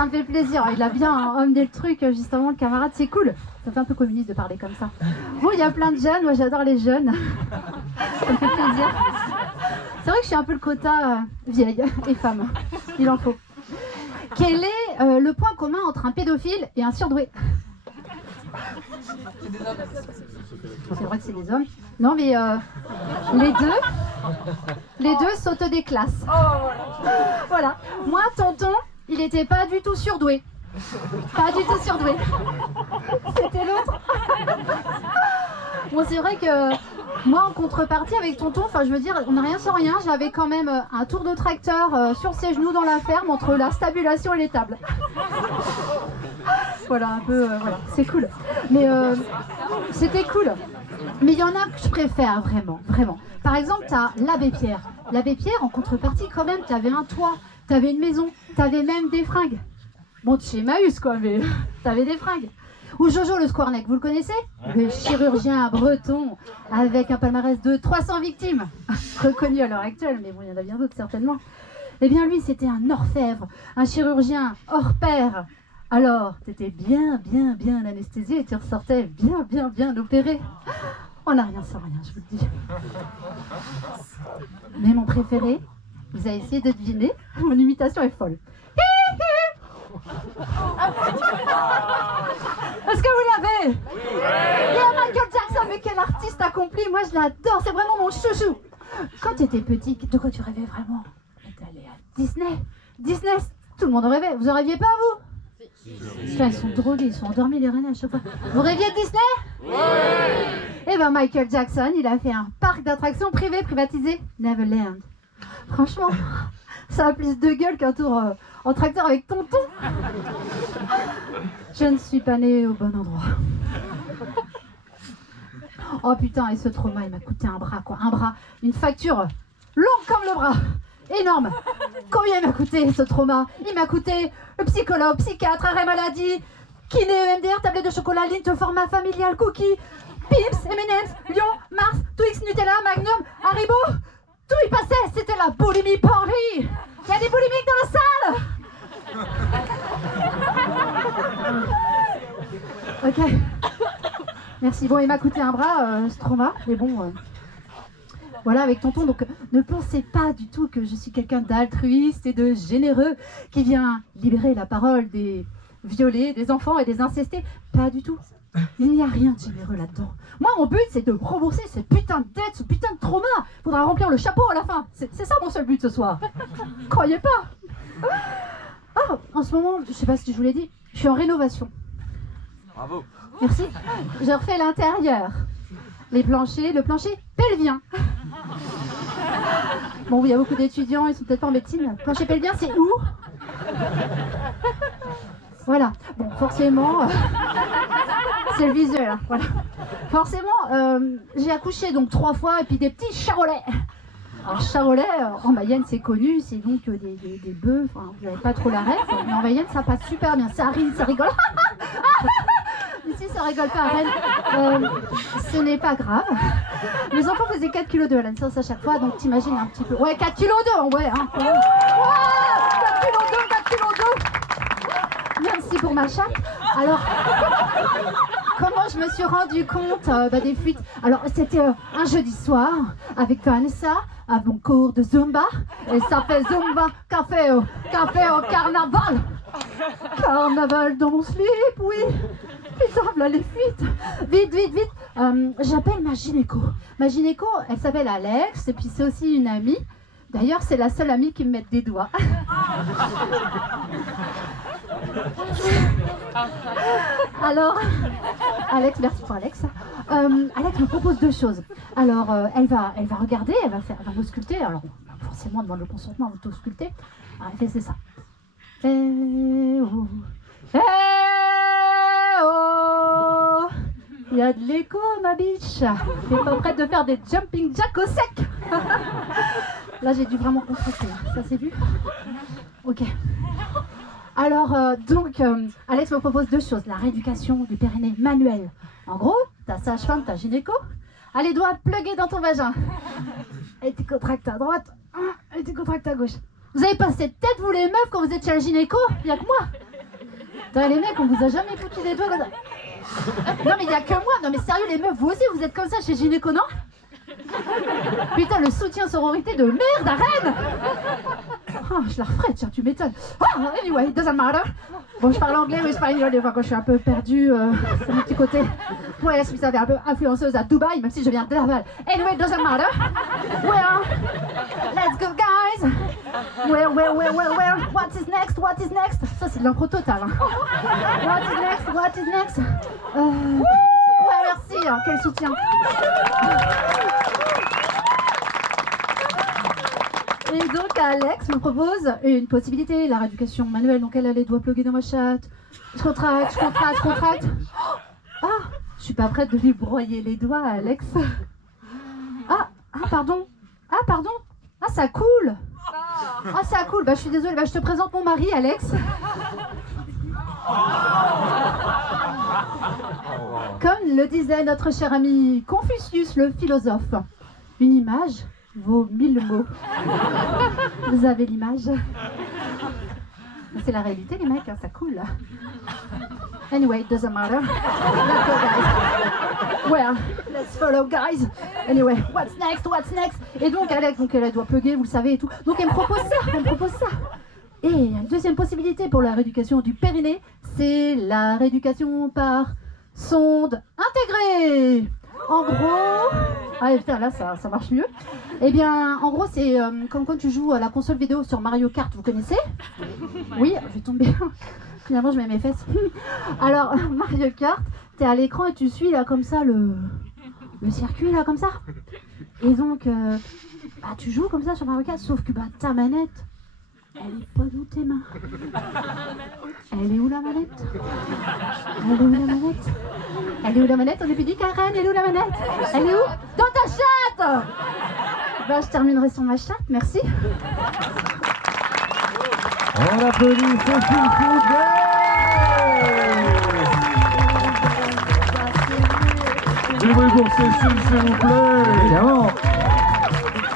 ça me fait plaisir. Il a bien emmené le truc, justement, le camarade, c'est cool. Ça fait un peu communiste de parler comme ça. Bon, il y a plein de jeunes, moi j'adore les jeunes. Ça me fait plaisir. C'est vrai que je suis un peu le quota vieille et femme. Il en faut. Quel est le point commun entre un pédophile et un surdoué? C'est vrai que c'est des hommes. Non mais les deux sautent des classes. Voilà. Moi, tonton, il n'était pas du tout surdoué. Pas du tout surdoué. C'était l'autre. Bon, c'est vrai que moi, en contrepartie avec tonton, enfin, je veux dire, on n'a rien sans rien. J'avais quand même un tour de tracteur sur ses genoux dans la ferme entre la stabulation et l'étable. Voilà, un peu, voilà, c'est cool. Mais c'était cool. Mais il y en a que je préfère vraiment, vraiment. Par exemple, tu as l'abbé Pierre. L'abbé Pierre, en contrepartie, quand même, tu avais un toit, tu avais une maison, tu avais même des fringues. Bon, de chez Emmaüs, quoi, mais tu avais des fringues. Ou Jojo le Squarneck, vous le connaissez? Le chirurgien breton avec un palmarès de 300 victimes. Reconnu à l'heure actuelle, mais bon, il y en a bien d'autres, certainement. Eh bien, lui, c'était un orfèvre, un chirurgien hors pair. Alors, t'étais bien anesthésié et tu ressortais bien opéré. On n'a rien sans rien, je vous le dis. Mais mon préféré, vous avez essayé de deviner, mon imitation est folle. Est-ce que vous l'avez? Oui. Il y a Michael Jackson, mais quel artiste accompli. Moi, je l'adore, c'est vraiment mon chouchou. Quand tu étais petit, de quoi tu rêvais vraiment? D'aller à Disney. Disney, tout le monde en rêvait. Vous en rêviez pas, vous? Ils sont drogués, ils sont endormis les rennes à chaque fois. Vous rêviez de Disney? Oui. Eh ben Michael Jackson, il a fait un parc d'attractions privé privatisé, Neverland. Franchement, ça a plus de gueule qu'un tour en tracteur avec tonton. Je ne suis pas née au bon endroit. Oh putain, et ce trauma, il m'a coûté un bras, quoi. Un bras, une facture longue comme le bras. Énorme. Combien il m'a coûté ce trauma? Il m'a coûté le psychologue, psychiatre, arrêt maladie, kiné, EMDR, tablette de chocolat, lint, format familial, cookie, Pips, M&M's, Lion, Mars, Twix, Nutella, Magnum, Haribo. Tout y passait, c'était la boulimie party. Il y a des boulimiques dans la salle. Ok. Merci. Bon, il m'a coûté un bras, ce trauma, mais bon... Voilà, avec tonton, donc ne pensez pas du tout que je suis quelqu'un d'altruiste et de généreux qui vient libérer la parole des violés, des enfants et des incestés. Pas du tout. Il n'y a rien de généreux là-dedans. Moi, mon but, c'est de rembourser cette putain de dette, ce putain de trauma. Faudra remplir le chapeau à la fin. C'est ça mon seul but ce soir. Croyez pas. Ah, en ce moment, je sais pas si je vous l'ai dit, je suis en rénovation. Bravo. Merci. Je refais l'intérieur. Les planchers, le plancher pelvien. Bon, il y a beaucoup d'étudiants, ils sont peut-être pas en médecine. Plancher pelvien, c'est où? Voilà. Bon, forcément, c'est le visuel. Hein, voilà. Forcément, j'ai accouché donc 3 fois et puis des petits charolais. Alors, charolais, en Mayenne, c'est connu, c'est donc des bœufs. Enfin, vous n'avez pas trop la ref, mais en Mayenne, ça passe super bien. Ça rime, ça rigole. Ici, ça rigole pas à Rennes. Ce n'est pas grave. Les enfants faisaient 4 kg de la naissance à chaque fois, donc t'imagines un petit peu. Ouais, 4 kg de, ouais, hein. Ouais, 4 kg de. Merci pour ma chatte. Alors, comment je me suis rendu compte des fuites? Alors, c'était un jeudi soir avec Vanessa à mon cours de Zumba. Et ça fait Zumba, café au carnaval. Carnaval dans mon slip, oui. Putain, là les fuites. Vite. J'appelle ma gynéco. Ma gynéco, elle s'appelle Alex, et puis c'est aussi une amie. D'ailleurs, c'est la seule amie qui me met des doigts. Alors, Alex, merci pour Alex. Alex me propose 2 choses. Alors, elle va regarder, elle va m'ausculter. Alors, forcément, elle demande le consentement à m'ausculter. Alors, elle fait, c'est ça. Oh, il y a de l'écho, ma biche. T'es pas prête de faire des jumping jacks au sec? Là, j'ai dû vraiment contracter. Ça, c'est vu? Ok. Alors, Alex me propose 2 choses. La rééducation du périnée manuel. En gros, ta sage-femme, ta gynéco, a les doigts plugués dans ton vagin. Et tu contractes à droite, et tu contractes à gauche. Vous avez pas cette tête, vous les meufs, quand vous êtes chez la gynéco? Il y a que moi. Putain, les mecs, on vous a jamais foutu des doigts comme ça. Non mais il y a que moi, non mais sérieux les meufs, vous aussi vous êtes comme ça chez Gynéco, non? Putain, le soutien sororité de merde à Rennes. Oh, je la referai, tiens, tu m'étonnes. Oh, anyway, it doesn't matter. Bon, je parle anglais ou espagnol des fois quand je suis un peu perdue, c'est mon petit côté. Ouais, si vous savez, un peu influenceuse à Dubaï, même si je viens de Laval. Anyway, it doesn't matter. Well, let's go guys. Well, what is next, what is next? Ça c'est de l'impro totale. Hein. What is next? Ouais, merci, hein, quel soutien. Et donc Alex me propose une possibilité, la rééducation manuelle, donc elle a les doigts plugués dans ma chatte. Je contracte. Ah, je suis pas prête de lui broyer les doigts, Alex. Pardon. Ah, ça coule. Bah, je suis désolée, bah, je te présente mon mari, Alex. Comme le disait notre cher ami Confucius, le philosophe, une image vaut 1000 mots. Vous avez l'image? C'est la réalité, les mecs, hein, ça coule. Anyway, it doesn't matter. Let's go, guys. Well, let's follow, guys. Anyway, what's next? Et donc, Alex, elle doit plugger, vous le savez et tout. Donc, elle me propose ça. Et il y a une deuxième possibilité pour la rééducation du périnée, c'est la rééducation par sonde intégrée. En gros... Ah putain, là ça marche mieux. Eh bien, en gros, c'est comme quand tu joues à la console vidéo sur Mario Kart, vous connaissez? Oui, je vais tomber. Finalement, je mets mes fesses. Alors, Mario Kart, t'es à l'écran et tu suis là comme ça le circuit là comme ça. Et donc, tu joues comme ça sur Mario Kart, sauf que ta manette, elle est pas dans tes mains. Elle est où la manette? Elle est où la manette? On est plus dit Karen, elle est où la manette? Elle est où? Dans ta chatte! Bah, je terminerai sur ma chatte, merci. On applaudit Cécile Foudet. Du bruit pour Cécile, s'il vous plaît. Évidemment.